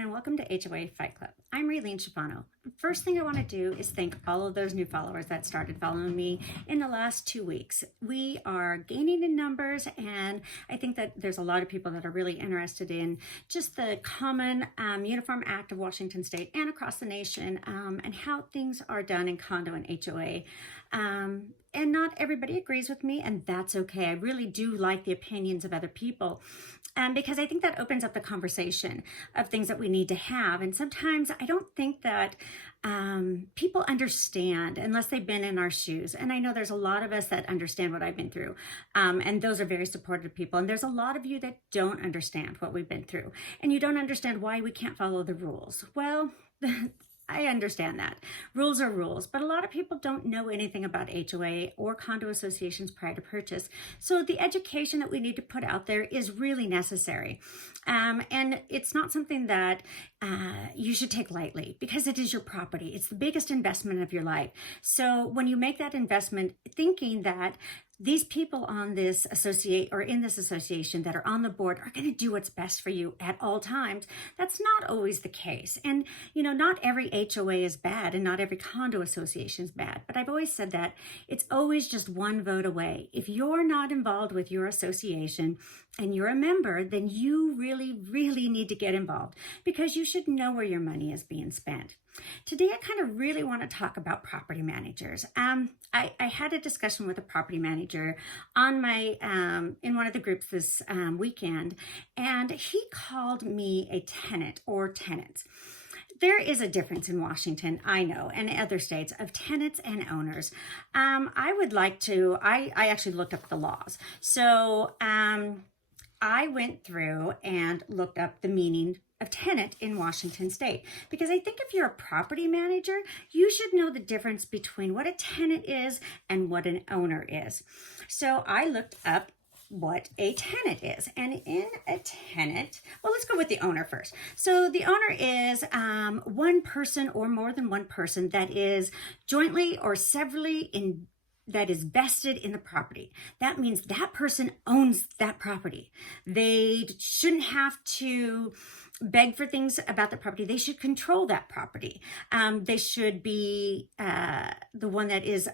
and welcome to HOA Fight Club. I'm Raylene Schifano. First thing I want to do is thank all of those new followers that started following me in the last 2 weeks. We are gaining in numbers, and I think that there's a lot of people that are really interested in just the common Uniform Act of Washington State and across the nation, and how things are done in condo and HOA. And not everybody agrees with me, and that's okay. I really do like the opinions of other people, because I think that opens up the conversation of things that we need to have. And sometimes I don't think that people understand unless they've been in our shoes. And I know there's a lot of us that understand what I've been through, and those are very supportive people. And there's a lot of you that don't understand what we've been through, and you don't understand why we can't follow the rules. Well, I understand that. Rules are rules, but a lot of people don't know anything about HOA or condo associations prior to purchase. So the education that we need to put out there is really necessary. And it's not something that you should take lightly, because it is your property. It's the biggest investment of your life. So when you make that investment thinking that these people on this in this association that are on the board are going to do what's best for you at all times, that's not always the case. And, not every HOA is bad and not every condo association is bad. But I've always said that it's always just one vote away. If you're not involved with your association and you're a member, then you really, really need to get involved, because you should know where your money is being spent. Today, I kind of really want to talk about property managers. I had a discussion with a property manager on my in one of the groups this weekend, and he called me a tenant or tenants. There is a difference in Washington, I know, and other states, of tenants and owners. I actually looked up the laws. So I went through and looked up the meaning of tenant in Washington State, because I think if you're a property manager, you should know the difference between what a tenant is and what an owner is. So I looked up what a tenant is. And in a tenant, well, let's go with the owner first. So the owner is one person or more than one person that is jointly or severally that is vested in the property. That means that person owns that property. They shouldn't have to beg for things about the property. They should control that property. They should be the one that is,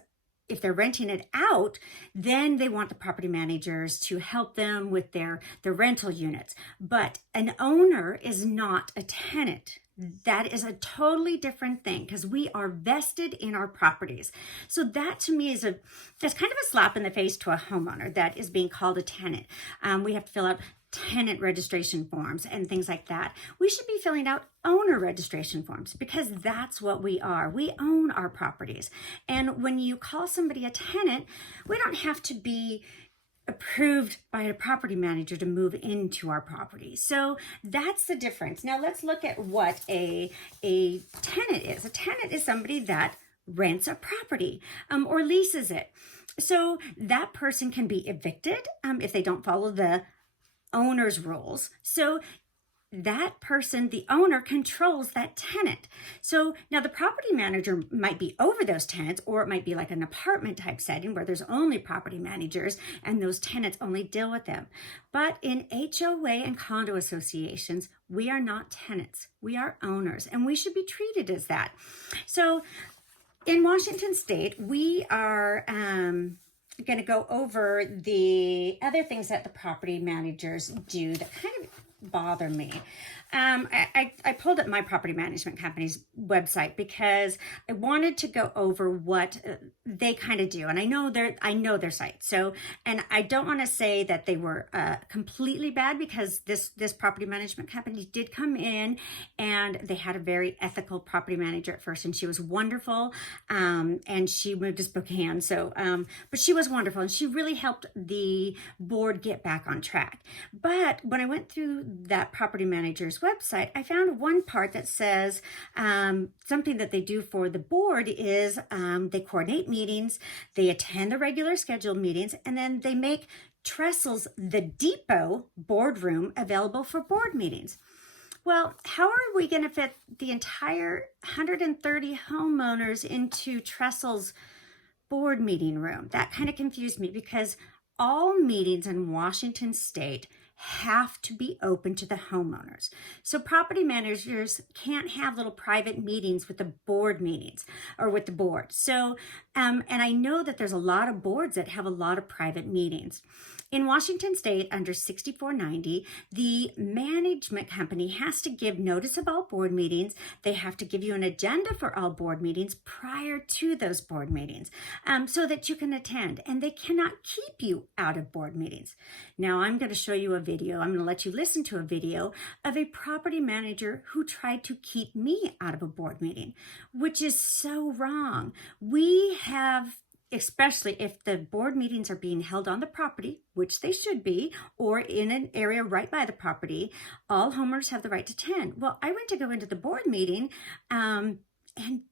if they're renting it out, then they want the property managers to help them with their rental units. But an owner is not a tenant. That is a totally different thing, because we are vested in our properties. So that to me that's kind of a slap in the face to a homeowner that is being called a tenant. We have to fill out tenant registration forms and things like that. We should be filling out owner registration forms, because that's what we are. We own our properties. And when you call somebody a tenant, we don't have to be approved by a property manager to move into our property. So that's the difference. Now let's look at what a tenant is. A tenant is somebody that rents a property or leases it. So that person can be evicted if they don't follow the owner's rules. So that person, the owner, controls that tenant. So now the property manager might be over those tenants, or it might be like an apartment type setting where there's only property managers and those tenants only deal with them. But in HOA and condo associations, we are not tenants. We are owners, and we should be treated as that. So in Washington State, we are going to go over the other things that the property managers do that kind of bother me. I pulled up my property management company's website because I wanted to go over what they kind of do, and I know their site. So, and I don't want to say that they were completely bad, because this property management company did come in and they had a very ethical property manager at first, and she was wonderful. And she moved to Spokane, so but she was wonderful, and she really helped the board get back on track. But when I went through that property manager's website, I found one part that says something that they do for the board is they coordinate meetings, they attend the regular scheduled meetings, and then they make Trestles the Depot boardroom available for board meetings. Well, how are we going to fit the entire 130 homeowners into Trestles board meeting room? That kind of confused me, because all meetings in Washington State have to be open to the homeowners. So property managers can't have little private meetings with the board meetings or with the board. So, and I know that there's a lot of boards that have a lot of private meetings. In Washington State, under 6490, the management company has to give notice of all board meetings. They have to give you an agenda for all board meetings prior to those board meetings so that you can attend. And they cannot keep you out of board meetings. Now, I'm going to show you a video. I'm going to let you listen to a video of a property manager who tried to keep me out of a board meeting, which is so wrong. We have, especially if the board meetings are being held on the property, which they should be, or in an area right by the property, all homeowners have the right to attend. Well, I went to go into the board meeting, and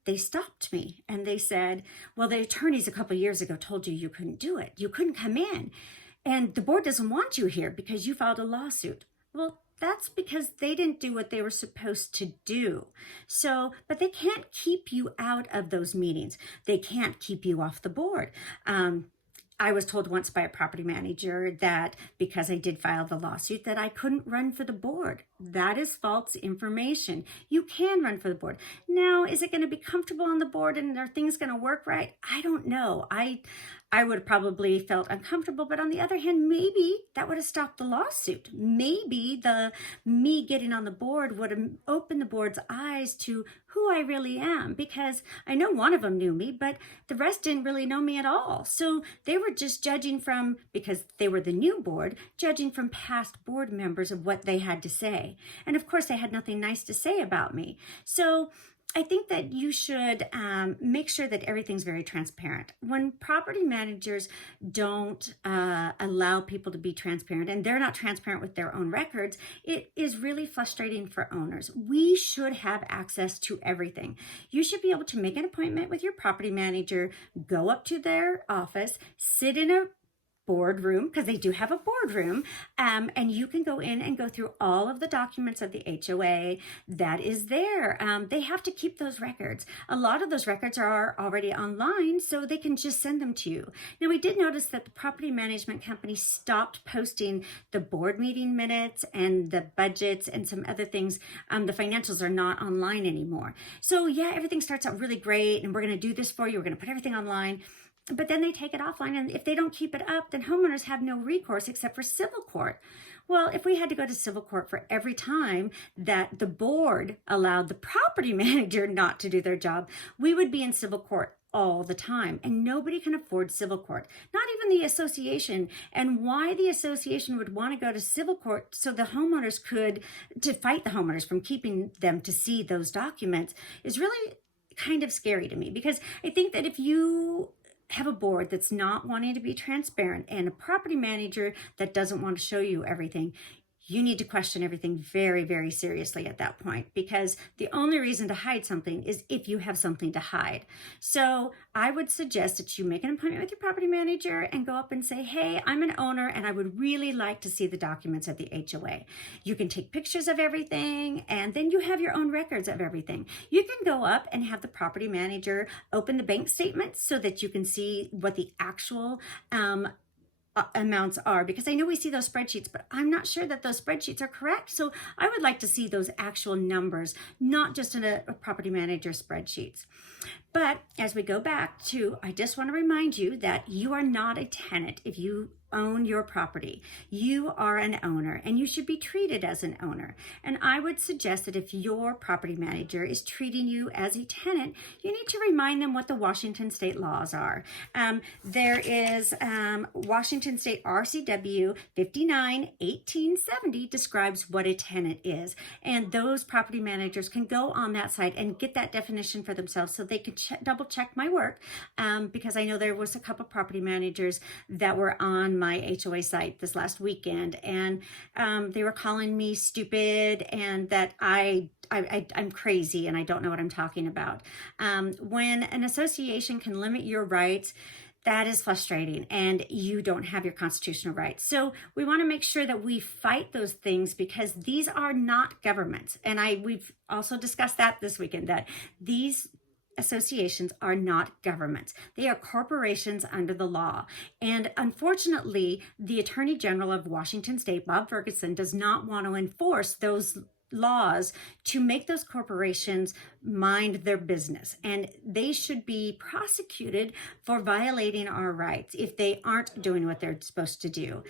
they stopped me and they said, well, the attorneys a couple years ago told you couldn't do it. You couldn't come in. And the board doesn't want you here because you filed a lawsuit. Well, that's because they didn't do what they were supposed to do. So, but they can't keep you out of those meetings. They can't keep you off the board. I was told once by a property manager that because I did file the lawsuit that I couldn't run for the board. That is false information. You can run for the board. Now, is it going to be comfortable on the board and are things going to work right? I don't know. I would have probably felt uncomfortable, but on the other hand, maybe that would have stopped the lawsuit. Maybe me getting on the board would have opened the board's eyes to who I really am, because I know one of them knew me, but the rest didn't really know me at all. So they were just judging from, because they were the new board, judging from past board members of what they had to say. And of course, they had nothing nice to say about me. So I think that you should make sure that everything's very transparent. When property managers don't allow people to be transparent and they're not transparent with their own records, it is really frustrating for owners. We should have access to everything. You should be able to make an appointment with your property manager, go up to their office, sit in a boardroom, because they do have a boardroom, and you can go in and go through all of the documents of the HOA that is there. They have to keep those records. A lot of those records are already online, so they can just send them to you. Now, we did notice that the property management company stopped posting the board meeting minutes and the budgets and some other things. The financials are not online anymore. So yeah, everything starts out really great, and we're going to do this for you. We're going to put everything online. But then they take it offline, and if they don't keep it up, then homeowners have no recourse except for civil court. Well, if we had to go to civil court for every time that the board allowed the property manager not to do their job, we would be in civil court all the time, and nobody can afford civil court, not even the association. And why the association would want to go to civil court so the homeowners to fight the homeowners from keeping them to see those documents is really kind of scary to me, because I think that if you have a board that's not wanting to be transparent and a property manager that doesn't want to show you everything, you need to question everything very, very seriously at that point, because the only reason to hide something is if you have something to hide. So I would suggest that you make an appointment with your property manager and go up and say, hey, I'm an owner and I would really like to see the documents of the HOA. You can take pictures of everything, and then you have your own records of everything. You can go up and have the property manager open the bank statements so that you can see what the actual amounts are, because I know we see those spreadsheets, but I'm not sure that those spreadsheets are correct. So I would like to see those actual numbers, not just in a property manager spreadsheets. But as we go back to, I just want to remind you that you are not a tenant if you own your property. You are an owner, and you should be treated as an owner. And I would suggest that if your property manager is treating you as a tenant, you need to remind them what the Washington state laws are. There is Washington State RCW 59-1870 describes what a tenant is. And those property managers can go on that site and get that definition for themselves so they can double check my work, because I know there was a couple property managers that were on my HOA site this last weekend, and they were calling me stupid and that I'm crazy and I don't know what I'm talking about. When an association can limit your rights, that is frustrating, and you don't have your constitutional rights. So we want to make sure that we fight those things, because these are not governments. And we've also discussed that this weekend, that these associations are not governments. They are corporations under the law. And unfortunately, the Attorney General of Washington State, Bob Ferguson, does not want to enforce those laws to make those corporations mind their business, and they should be prosecuted for violating our rights if they aren't doing what they're supposed to do,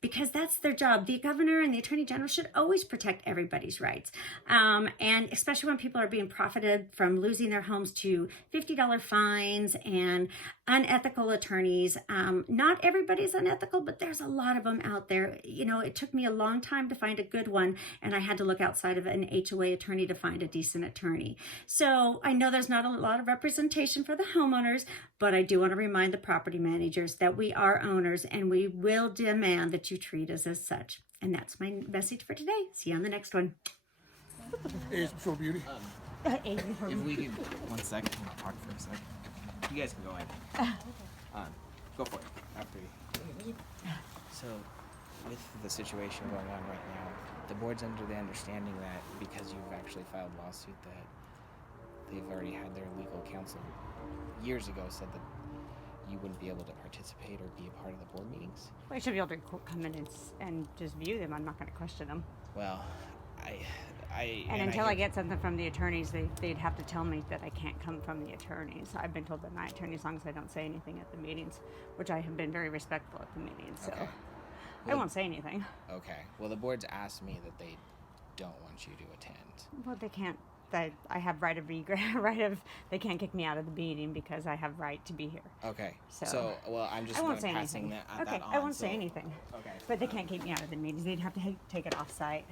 because that's their job. The governor and the attorney general should always protect everybody's rights, and especially when people are being profited from losing their homes to $50 fines and unethical attorneys. Not everybody's unethical, but there's a lot of them out there. You know, it took me a long time to find a good one, and I had to look outside of an HOA attorney to find a decent attorney. So I know there's not a lot of representation for the homeowners, but I do want to remind the property managers that we are owners and we will demand that you treat us as such. And that's my message for today. See you on the next one. Age before beauty. If we could, 1 second, I'll talk for a second. You guys can go ahead. Go for it. After you. So, with the situation going on right now, the board's under the understanding that because you've actually filed a lawsuit that they've already had their legal counsel years ago said that you wouldn't be able to participate or be a part of the board meetings. Well, I should be able to come in and just view them. I'm not going to question them. Well, until I get something from the attorneys, they'd have to tell me that I can't come from the attorneys. I've been told that my attorney, as long as I don't say anything at the meetings, which I have been very respectful at the meetings, so Okay. I won't say anything. Okay. Well, the board's asked me that they don't want you to attend. Well, they can't. I have right of they can't kick me out of the meeting because I have right to be here. Okay. So, well, I'm just I won't say passing anything. that Okay, on. I won't say anything. Okay. But they can't keep me out of the meetings. They'd have to take it off site.